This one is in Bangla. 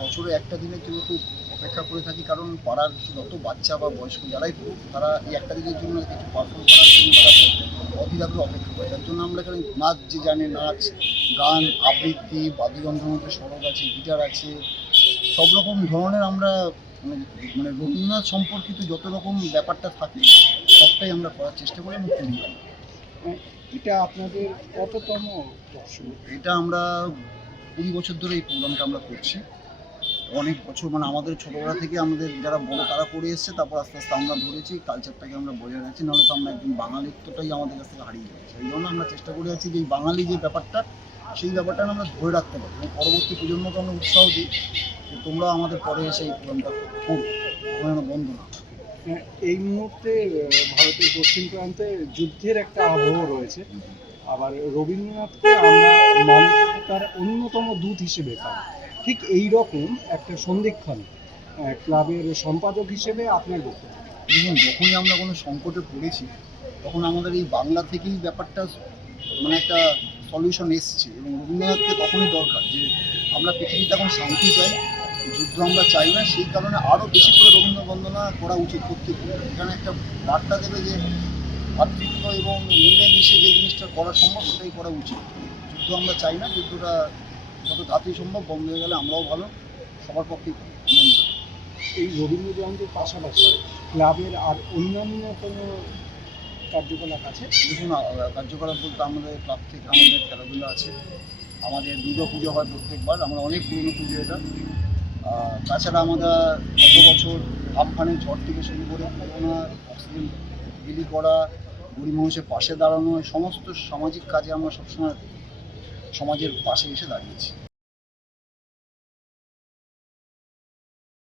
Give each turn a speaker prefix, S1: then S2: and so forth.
S1: বছরে একটা দিনের জন্য খুব অপেক্ষা করে থাকি কারণ পাড়ার যত বাচ্চা বা বয়স্ক যারাই হোক তারা এই একটা দিনের জন্য কিছু পারফর্ম করার জন্য তারা খুব অপেক্ষা করে যার জন্য আমরা এখানে নাচ যে জানে নাচ গান আবৃত্তি বাদ্যযন্ত্রের মধ্যে সরব আছে গিটার আছে সব রকম ধরনের আমরা মানে মানে রবীন্দ্রনাথ সম্পর্কিত যত রকম ব্যাপারটা থাকে সবটাই আমরা করার চেষ্টা করি এবং করি।
S2: এটা আপনাদের কততম বর্ষ
S1: এটা আমরা কুড়ি বছর ধরে এই প্রোগ্রামটা আমরা করছি। অনেক বছর মানে আমাদের ছোটবেলা থেকে আমাদের যারা বড় তারা করে এসছে তারপর আস্তে আস্তে আমরা ধরেছি কালচারটাকে আমরা বজায় রাখছি নাহলে তো আমরা একদম বাঙালিত্বটাই আমাদের কাছ থেকে হারিয়ে যাচ্ছে এই জন্য আমরা চেষ্টা করে যাচ্ছি যে এই বাঙালি যে ব্যাপারটা সেই ব্যাপারটা আমরা ধরে রাখতে পারি। এবং পরবর্তী প্রজন্মকে আমরা উৎসাহ দিই যে তোমরা আমাদের পরে এসে এই প্রোগ্রামটা করো। যেন বন্ধ না হ্যাঁ,
S2: এই মুহূর্তে ভারতের পশ্চিম প্রান্তে যুদ্ধের একটা আবহ রয়েছে। আবার রবীন্দ্রনাথকে আমরা মানবতার অন্যতম দূত হিসেবে পাই ঠিক এই রকম একটা সন্ধিক্ষণ ক্লাবের সম্পাদক হিসেবে আপনার বক্তব্য।
S1: দেখুন, যখনই আমরা কোনো সংকটে পড়েছি, তখন আমাদের এই বাংলা থেকেই ব্যাপারটা মানে একটা সলিউশন এসছে এবং রবীন্দ্রনাথকে তখনই দরকার যে আমরা পৃথিবীতে এখন শান্তি চাই, যুদ্ধ আমরা চাই না, সেই কারণে আরও বেশি করে রবীন্দ্র বন্দনা করা উচিত প্রত্যেকের এখানে একটা বার্তা দেবে যে ভাতৃত্ব এবং মিলেমিশে যে জিনিসটা করা সম্ভব, সেটাই করা উচিত। যুদ্ধ আমরা চাই না, যুদ্ধটা যত তাড়াতাড়ি সম্ভব বন্ধ হয়ে গেলে আমরাও ভালো সবার পক্ষে।
S2: এই রবীন্দ্র জয়ন্তীর পাশাপাশি ক্লাবের আর অন্যান্য কোনো কার্যকলাপ আছে?
S1: দেখুন কার্যকলাপ বলতে আমাদের ক্লাব থেকে আমাদের খেলাধুলা আছে। আমাদের দুর্গা পুজো হয় প্রত্যেকবার আমরা অনেক পুরনো পুজো এটা। তাছাড়া আমরা গত বছর আমফানের ঝড় থেকে শুরু করে করোনা অক্সিজেন বিলি করা গরিব মানুষের পাশে দাঁড়ানো সমস্ত সামাজিক কাজে আমরা সবসময় সমাজের পাশে এসে দাঁড়িয়েছি।